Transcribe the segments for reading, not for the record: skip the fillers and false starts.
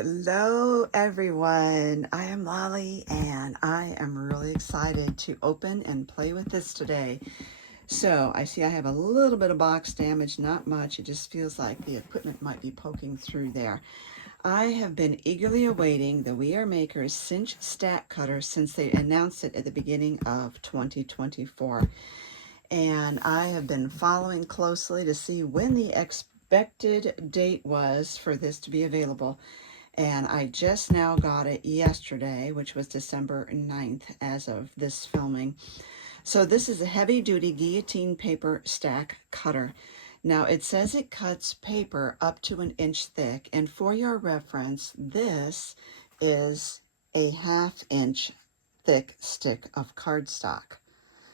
Hello everyone, I am Lolly and I am really excited to open and play with this today. So I see I have a little bit of box damage, not much. It just feels like the equipment might be poking through there. I have been eagerly awaiting the We Are Makers Cinch Stack Cutter since they announced it at the beginning of 2024. And I have been following closely to see when the expected date was for this to be available. And I just now got it yesterday, which was December 9th as of this filming. So this is a heavy-duty guillotine paper stack cutter. Now it says it cuts paper up to 1 inch thick, and for your reference, this is a 1/2 inch thick stick of cardstock.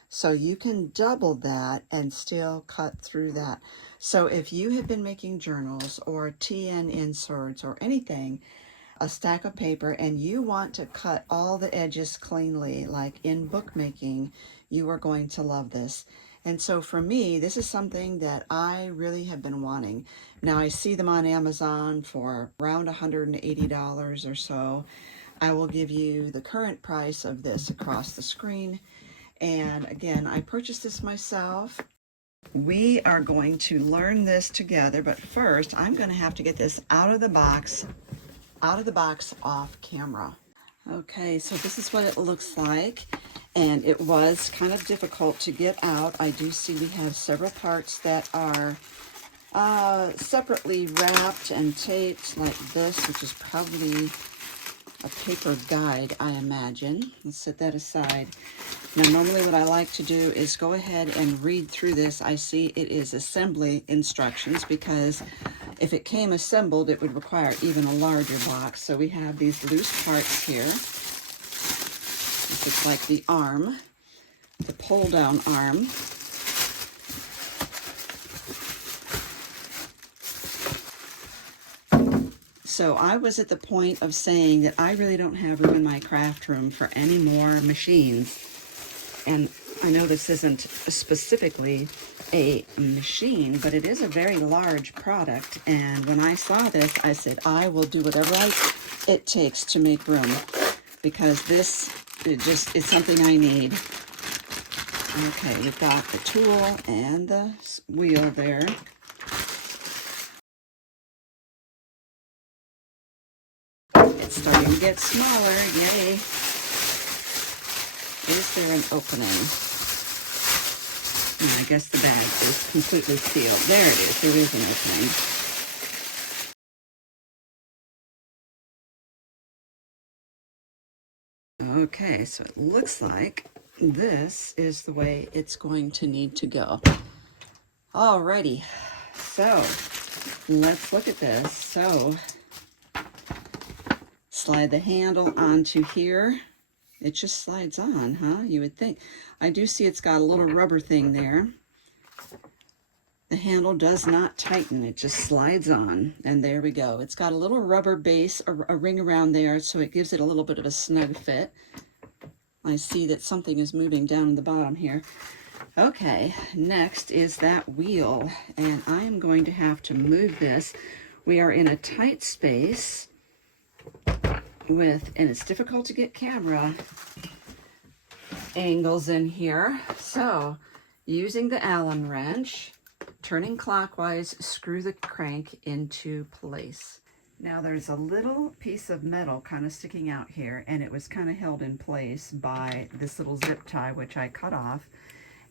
So you can double that and still cut through that. So if you have been making journals or TN inserts or anything, a stack of paper, and you want to cut all the edges cleanly, like in bookmaking, you are going to love this. And so for me, this is something that I really have been wanting. Now I see them on Amazon for around $180 or so. I will give you the current price of this across the screen. And again, I purchased this myself. We are going to learn this together, but first I'm going to have to get this out of the box off camera. Okay, so this is what it looks like, and it was kind of difficult to get out. I do see we have several parts that are separately wrapped and taped like this, which is probably a paper guide, I imagine. Let's set that aside. Now, normally what I like to do is go ahead and read through this. I see it is assembly instructions because if it came assembled, it would require even a larger box. So we have these loose parts here. This is like the arm, the pull-down arm. So I was at the point of saying that I really don't have room in my craft room for any more machines. And I know this isn't specifically a machine, but it is a very large product. And when I saw this, I said, I will do whatever it takes to make room, because this is something I need. Okay, we've got the tool and the wheel there. It's starting to get smaller, yay. Is there an opening? I guess the bag is completely sealed. There it is. There is an opening. Okay, so it looks like this is the way it's going to need to go. Alrighty, so let's look at this. So slide the handle onto here. It just slides on, huh? You would think. I do see it's got a little rubber thing there. The handle does not tighten, it just slides on, and there we go. It's got a little rubber base, a ring around there, so it gives it a little bit of a snug fit. I see that something is moving down in the bottom here. Okay, next is that wheel, and I am going to have to move this. We are in a tight space and it's difficult to get camera angles in here. So using the Allen wrench, turning clockwise, screw the crank into place. Now there's a little piece of metal kind of sticking out here, and it was kind of held in place by this little zip tie, which I cut off.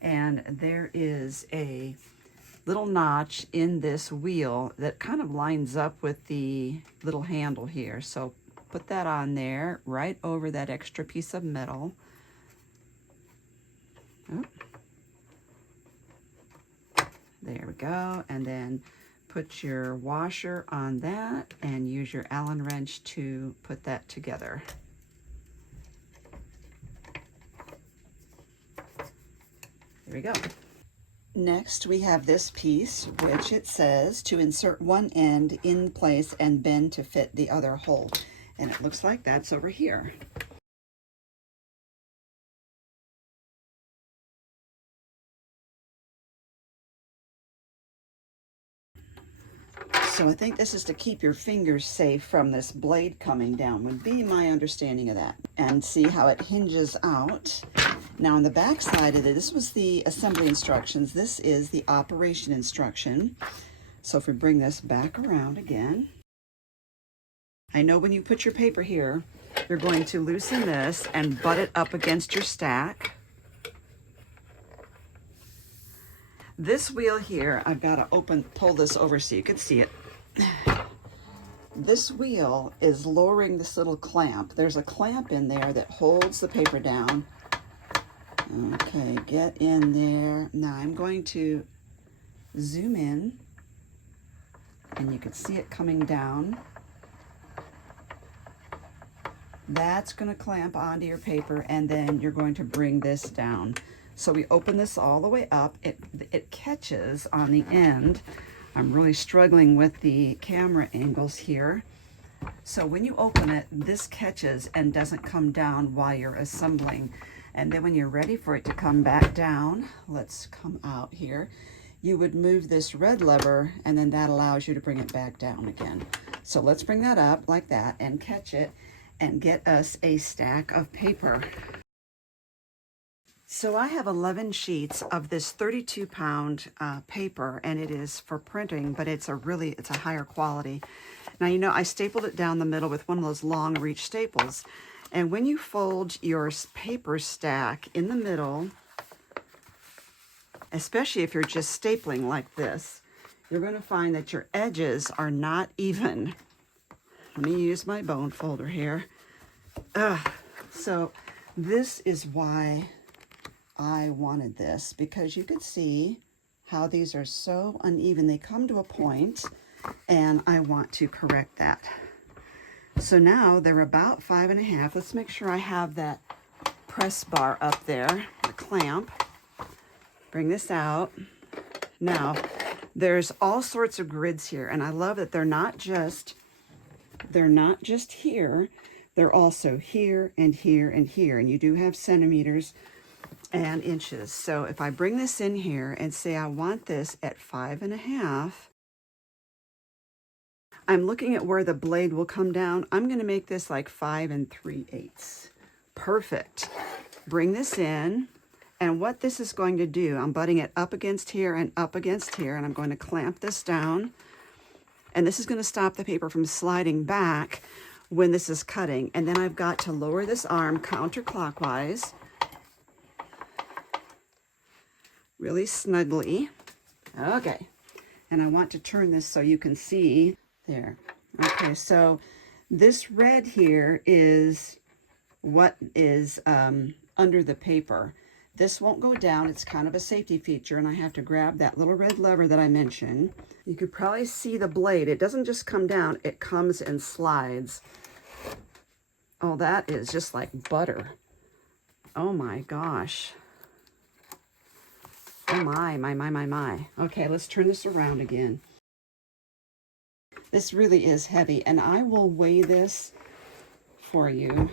And there is a little notch in this wheel that kind of lines up with the little handle here. So put that on there, right over that extra piece of metal. Oh. There we go. And then put your washer on that and use your Allen wrench to put that together. There we go. Next, we have this piece, which it says to insert one end in place and bend to fit the other hole. And it looks like that's over here. So I think this is to keep your fingers safe from this blade coming down, would be my understanding of that. And see how it hinges out. Now on the back side of it, this was the assembly instructions. This is the operation instruction. So if we bring this back around again, I know when you put your paper here, you're going to loosen this and butt it up against your stack. This wheel here, I've got to pull this over so you can see it. This wheel is lowering this little clamp. There's a clamp in there that holds the paper down. Okay, get in there. Now I'm going to zoom in and you can see it coming down. That's going to clamp onto your paper, and then you're going to bring this down. So we open this all the way up. It catches on the end. I'm really struggling with the camera angles here. So when you open it, this catches and doesn't come down while you're assembling. And then when you're ready for it to come back down, let's come out here, you would move this red lever, and then that allows you to bring it back down again. So let's bring that up like that and catch it and get us a stack of paper. So I have 11 sheets of this 32-pound paper, and it is for printing, but it's a higher quality. Now, you know, I stapled it down the middle with one of those long reach staples. And when you fold your paper stack in the middle, especially if you're just stapling like this, you're going to find that your edges are not even. Let me use my bone folder here. So this is why I wanted this, because you could see how these are so uneven. They come to a point, and I want to correct that. So now they're about 5.5. Let's make sure I have that press bar up there, the clamp. Bring this out. Now, there's all sorts of grids here, and I love that they're not just here, they're also here and here and here, and you do have centimeters and inches. So if I bring this in here and say I want this at 5.5, I'm looking at where the blade will come down. I'm going to make this like 5 3/8. Perfect. Bring this in, and what this is going to do, I'm butting it up against here and up against here, and I'm going to clamp this down, and this is going to stop the paper from sliding back when this is cutting. And then I've got to lower this arm counterclockwise, really snugly. Okay, and I want to turn this so you can see there. Okay, so this red here is what is under the paper. This won't go down. It's kind of a safety feature, and I have to grab that little red lever that I mentioned. You could probably see the blade. It doesn't just come down, it comes and slides. Oh, that is just like butter. Oh my gosh. Oh my. Okay, let's turn this around again. This really is heavy, and I will weigh this for you.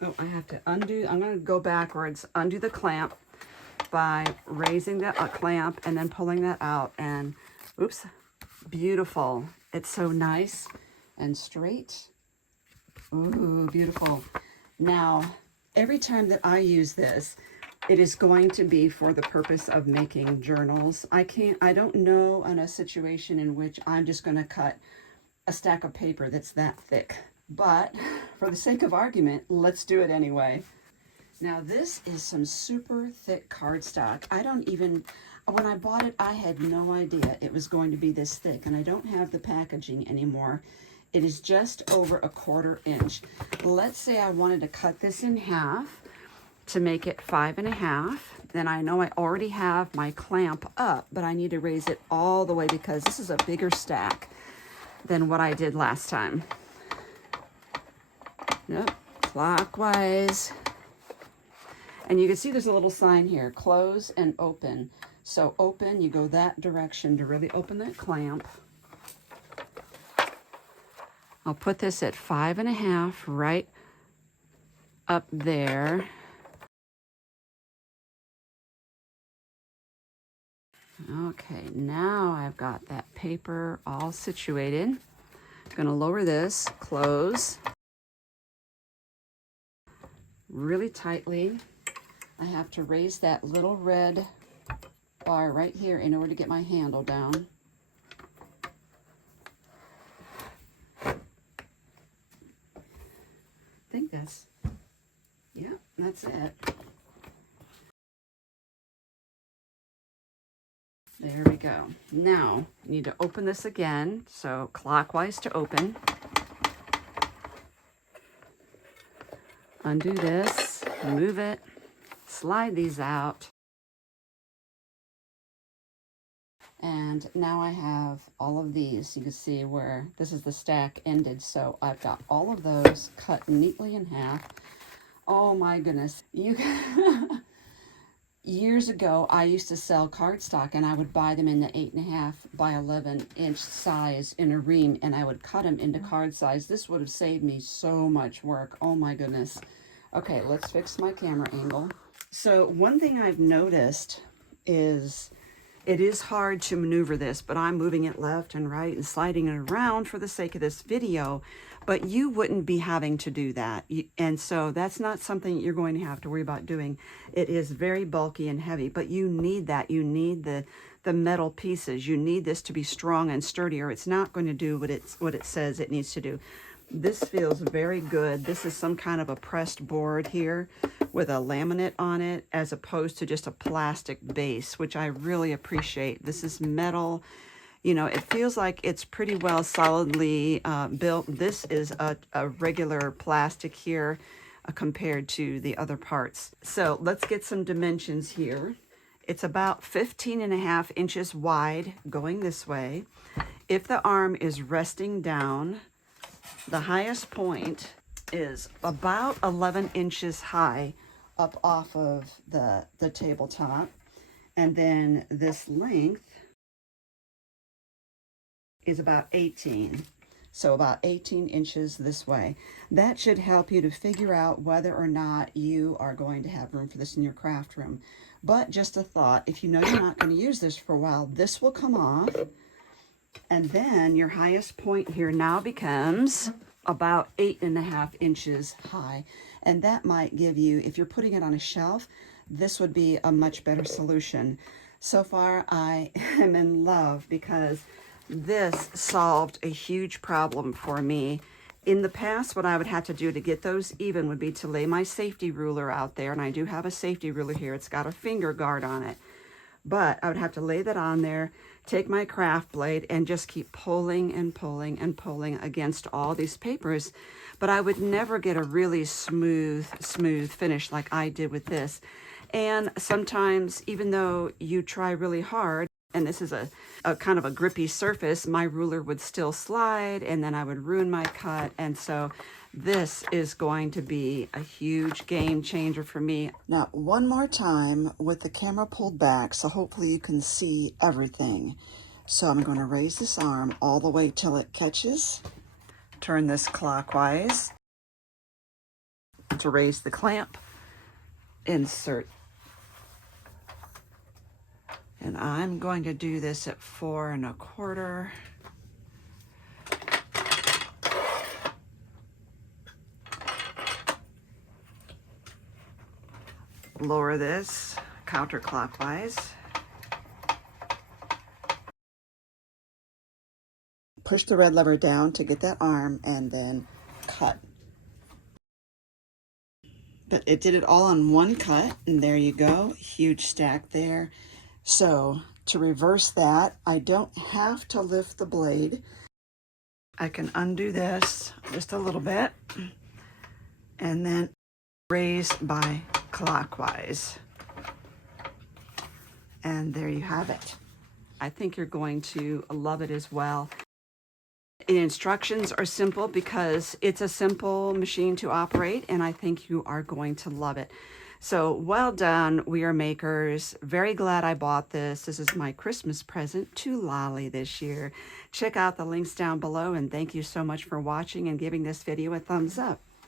Oh, I have to undo. I'm going to go backwards, undo the clamp by raising that clamp and then pulling that out. And oops, beautiful. It's so nice and straight. Ooh, beautiful. Now, every time that I use this, it is going to be for the purpose of making journals. I don't know in a situation in which I'm just going to cut a stack of paper that's that thick. But for the sake of argument, let's do it anyway. Now this is some super thick cardstock. When I bought it, I had no idea it was going to be this thick, and I don't have the packaging anymore. It is just over 1/4 inch. Let's say I wanted to cut this in half to make it 5.5. Then I know I already have my clamp up, but I need to raise it all the way because this is a bigger stack than what I did last time. Yep, clockwise. And you can see there's a little sign here, close and open. So open, you go that direction to really open that clamp. I'll put this at 5.5 right up there. Okay, now I've got that paper all situated. I'm gonna lower this, close really tightly. I have to raise that little red bar right here in order to get my handle down. I think that's, yeah, that's it. There we go. Now, I need to open this again, so clockwise to open. Undo this, move it, slide these out. And now I have all of these. You can see where this is the stack ended. So I've got all of those cut neatly in half. Oh my goodness. Years ago, I used to sell cardstock, and I would buy them in the 8.5 by 11 inch size in a ream, and I would cut them into card size. This would have saved me so much work. Oh my goodness. Okay, let's fix my camera angle. So one thing I've noticed is it is hard to maneuver this, but I'm moving it left and right and sliding it around for the sake of this video, but you wouldn't be having to do that. And so that's not something you're going to have to worry about doing. It is very bulky and heavy, but you need that. You need the metal pieces. You need this to be strong and sturdy, or it's not going to do what it says it needs to do. This feels very good. This is some kind of a pressed board here with a laminate on it, as opposed to just a plastic base, which I really appreciate. This is metal. You know, it feels like it's pretty well solidly built. This is a regular plastic here compared to the other parts. So let's get some dimensions here. It's about 15.5 inches wide going this way. If the arm is resting down, the highest point is about 11 inches high up off of the tabletop. And then this length is about 18. So about 18 inches this way. That should help you to figure out whether or not you are going to have room for this in your craft room. But just a thought, if you know you're not going to use this for a while, this will come off. And then your highest point here now becomes about 8.5 inches high. And that might give you, if you're putting it on a shelf, this would be a much better solution. So far, I am in love because this solved a huge problem for me. In the past, what I would have to do to get those even would be to lay my safety ruler out there. And I do have a safety ruler here. It's got a finger guard on it. But I would have to lay that on there, take my craft blade, and just keep pulling and pulling and pulling against all these papers. But I would never get a really smooth finish like I did with this. And sometimes, even though you try really hard, and this is a kind of a grippy surface, my ruler would still slide, and then I would ruin my cut. And so this is going to be a huge game changer for me. Now, one more time with the camera pulled back, so hopefully you can see everything. So I'm going to raise this arm all the way till it catches. Turn this clockwise to raise the clamp. Insert. And I'm going to do this at 4 1/4. Lower this counterclockwise. Push the red lever down to get that arm and then cut. But it did it all on one cut, and there you go, huge stack there. So to reverse that, I don't have to lift the blade. I can undo this just a little bit and then raise by clockwise. And there you have it. I think you're going to love it as well. The instructions are simple because it's a simple machine to operate, and I think you are going to love it. So well done, We Are Makers. Very glad I bought this. This is my Christmas present to Lolly this year. Check out the links down below, and thank you so much for watching and giving this video a thumbs up.